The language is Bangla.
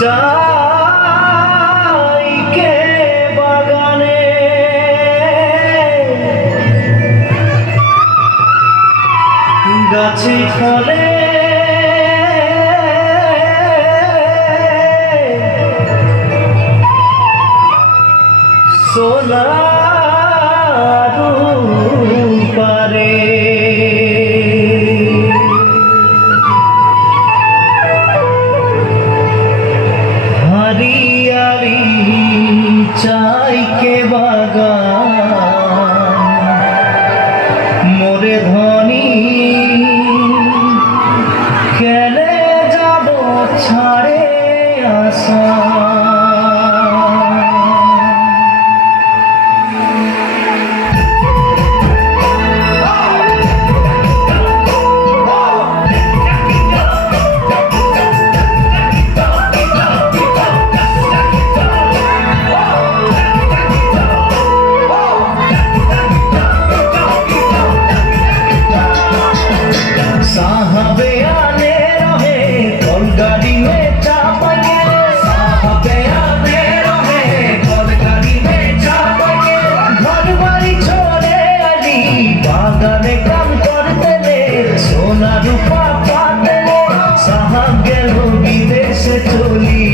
যাই কে বাগানে গাছে ফলে সোনার পারে हरियाली चाय के बागान मोरे धनी केले जाबो छाड़े आशा साहबे आने रहे कल गाड़ी में चापके साहबे आने रहे कल गाड़ी में चापके घर बाड़ी छोड़े आली बागाने काम करते ले सोना रूपा पाते ले साहब गेलो विदेशे चली